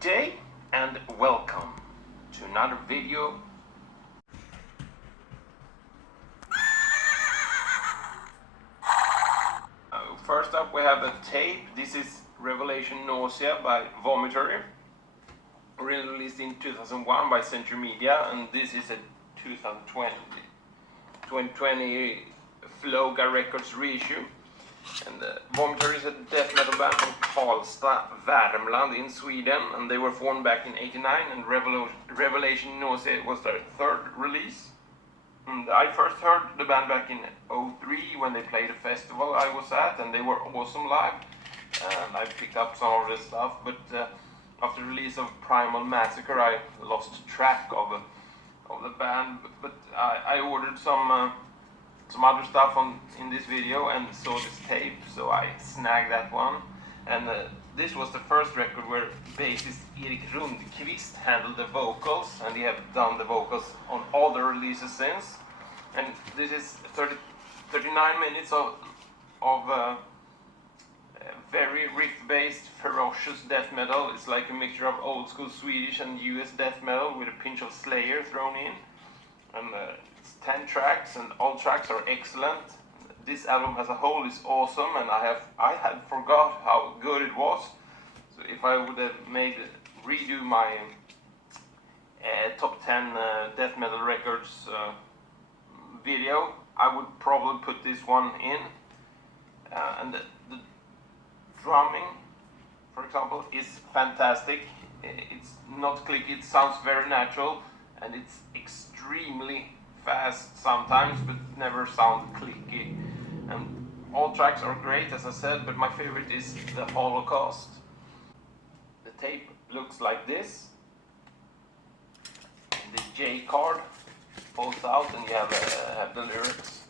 Good day and welcome to another video. First up we have a tape. This is Revelation Nausea by Vomitory, released in 2001 by Century Media, and this is a 2020 Floga Records reissue. And Vomitory is a death metal band from Karlstad, Värmland in Sweden, and they were formed back in '89, and Revelation Nausea was their third release. And I first heard the band back in '03 when they played a festival I was at, and they were awesome live. And I picked up some of the stuff, but after the release of Primal Massacre I lost track of the band. But I ordered some other stuff in this video and saw this tape, so I snagged that one. And this was the first record where bassist Erik Rundqvist handled the vocals, and he have done the vocals on all the releases since. And this is 39 minutes of very riff-based, ferocious death metal. It's like a mixture of old school Swedish and US death metal with a pinch of Slayer thrown in. And it's 10 tracks, and all tracks are excellent. This album as a whole is awesome, and I had forgot how good it was. So if I would have redo my top 10 death metal records video, I would probably put this one in. And the drumming, for example, is fantastic. It's not clicky, it sounds very natural, and it's extremely fast sometimes, but never sound clicky. And all tracks are great, as I said, but my favorite is the Holocaust. The tape looks like this. The J card falls out, and you have the lyrics.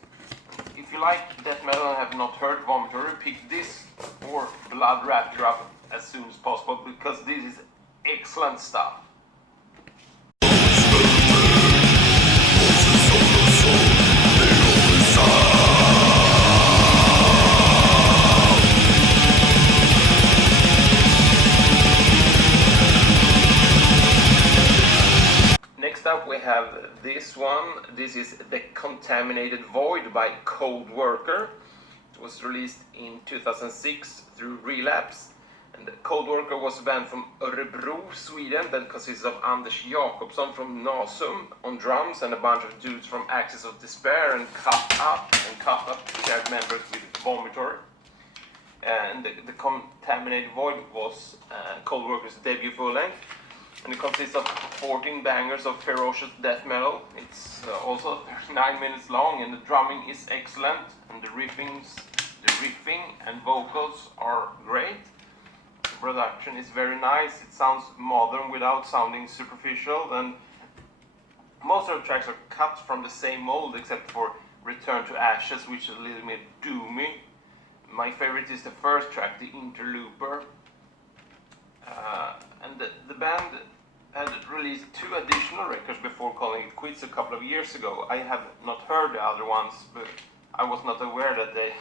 If you like death metal and have not heard Vomitory, pick this or Blood Rapture up as soon as possible, because this is excellent stuff. Next up we have this one. This is The Contaminated Void by Cold Worker. It was released in 2006 through Relapse. And Cold Worker was a band from Örebro, Sweden, that consists of Anders Jakobsson from Nasum on drums and a bunch of dudes from Axis of Despair and Cut Up shared members with Vomitory. And the Contaminated Void was Cold Worker's debut full-length, and it consists of 14 bangers of ferocious death metal. It's also 39 minutes long, and the drumming is excellent, and the riffing and vocals are great. The production is very nice. It sounds modern without sounding superficial, and most of the tracks are cut from the same mold except for Return to Ashes, which is a little bit doomy. My favorite is the first track, the Interlooper. And the band had released 2 additional records before calling it quits a couple of years ago. I have not heard the other ones, but I was not aware that they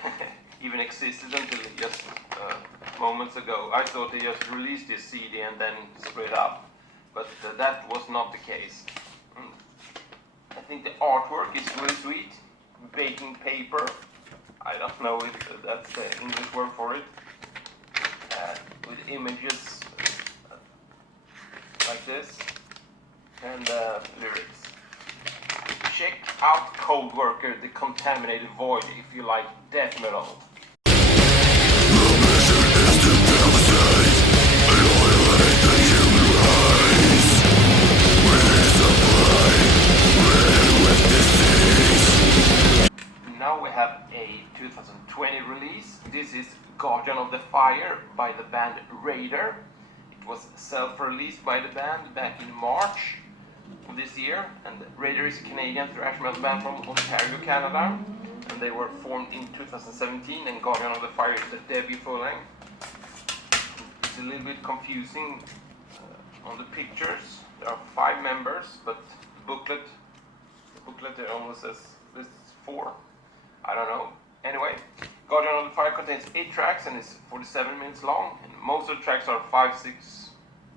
even existed until just moments ago. I thought they just released this CD and then split up, but that was not the case. I think the artwork is really sweet. Baking paper, I don't know if that's the English word for it, with images like this, and lyrics. Check out Cold Worker, The Contaminated Void, if you like death metal. Now we have a 2020 release. This is Guardian of the Fire by the band Raider. It was self-released by the band back in March of this year, and Raider is a Canadian thrash metal band from Ontario, Canada, and they were formed in 2017, and Guardian of the Fire is their debut full-length. It's a little bit confusing on the pictures. There are 5 members, but the booklet almost says this is 4. I don't know. Anyway, Guardian of the Fire contains 8 tracks and is 47 minutes long, and most of the tracks are 5-6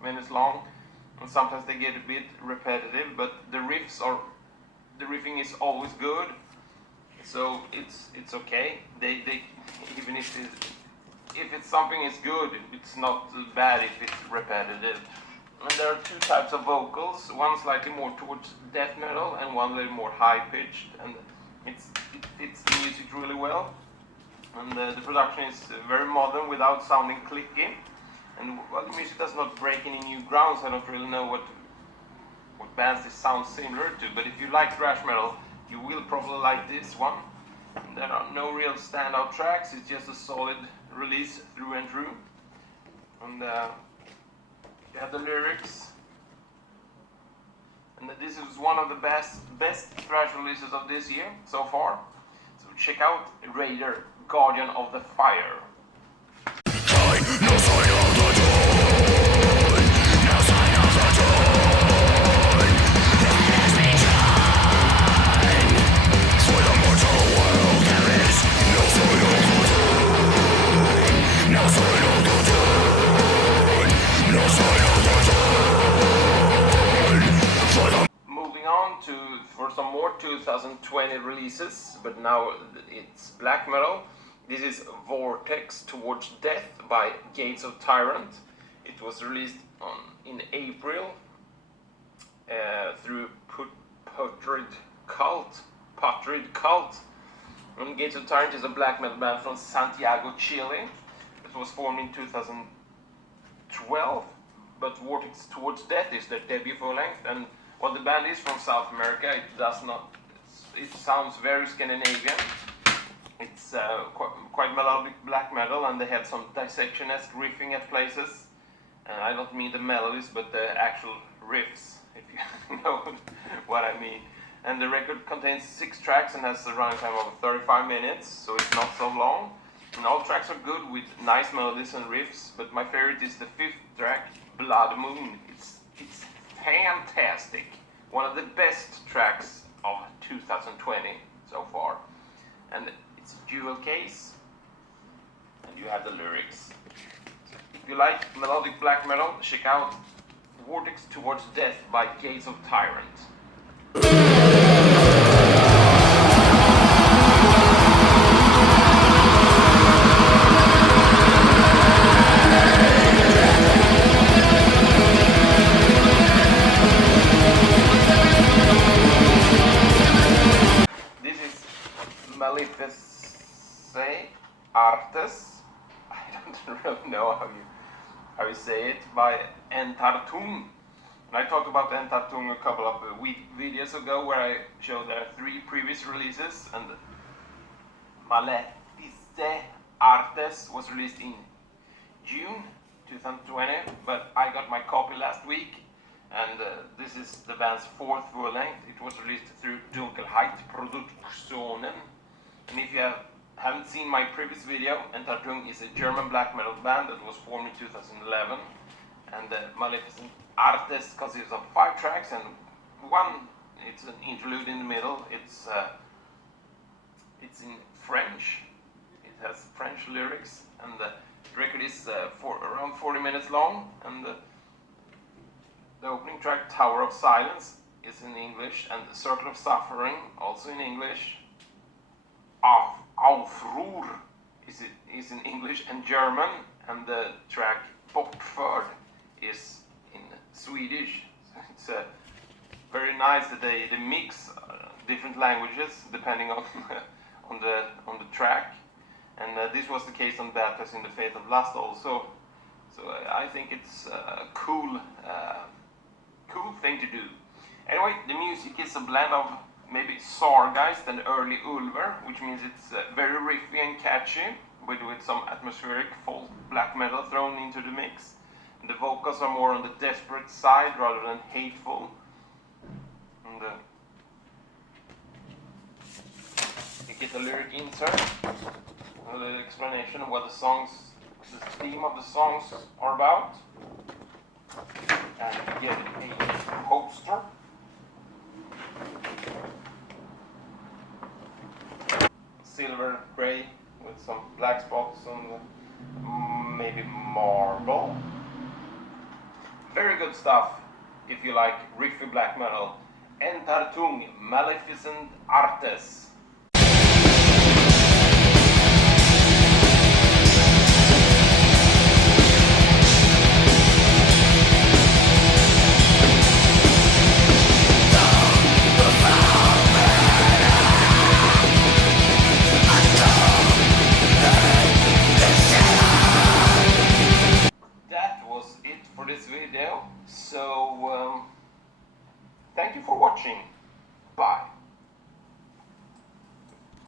minutes long, and sometimes they get a bit repetitive, but the riffing is always good, so it's okay. They even if it's something is good, it's not bad if it's repetitive. And there are two types of vocals, one slightly more towards death metal and one a little more high pitched, and it fits the music really well. And the production is very modern without sounding clicky. And while the music does not break any new grounds, I don't really know what bands this sounds similar to, but if you like thrash metal, you will probably like this one. And there are no real standout tracks, it's just a solid release through and through. And you have the lyrics. And this is one of the best thrash releases of this year so far. So check out Raider, Guardian of the Fire. For some more 2020 releases, but now it's black metal. This is Vortex Towards Death by Gates of Tyrant. It was released in April through Putrid Cult. And Gates of Tyrant is a black metal band from Santiago, Chile. It was formed in 2012, but Vortex Towards Death is their debut full length. And while the band is from South America, it sounds very Scandinavian. It's quite melodic black metal, and they have some dissection-esque riffing at places. And I don't mean the melodies, but the actual riffs, if you know what I mean. And the record contains 6 tracks and has a running time of 35 minutes, so it's not so long. And all tracks are good with nice melodies and riffs, but my favorite is the 5th track, Blood Moon. It's fantastic. One of the best tracks of 2020 so far. And it's a dual case, and you have the lyrics. If you like melodic black metal, check out Vortex Towards Death by Gates of Tyrant. Artes, I don't really know how you say it, by Entartung. And I talked about Entartung a couple of videos ago, where I showed their 3 previous releases, and Malefice Artes was released in June 2020, but I got my copy last week, and this is the band's 4th full length. It was released through Dunkelheit Produktionen. And if you haven't seen my previous video, Entartung is a German black metal band that was formed in 2011, and Maleficent Artes consists of 5 tracks, and it's an interlude in the middle. It's in French. It has French lyrics, and the record is around 40 minutes long, and the opening track, Tower of Silence, is in English, and the Circle of Suffering, also in English. Aufruhr is in English and German, and the track Bortförd is in Swedish. So it's very nice that they mix different languages depending on on the track, and this was the case on Baptist in the Faith of Lust also. So I think it's a cool thing to do. Anyway, the music is a blend of maybe Sargeist and early Ulver, which means it's very riffy and catchy, with some atmospheric folk black metal thrown into the mix. And the vocals are more on the desperate side rather than hateful. And you get a lyric insert, a little explanation of what the theme of the songs are about. And you get a poster. Silver gray with some black spots and maybe marble. Very good stuff if you like riffy black metal. Entartung Maleficent Artes. That was it for this video. So, thank you for watching. Bye.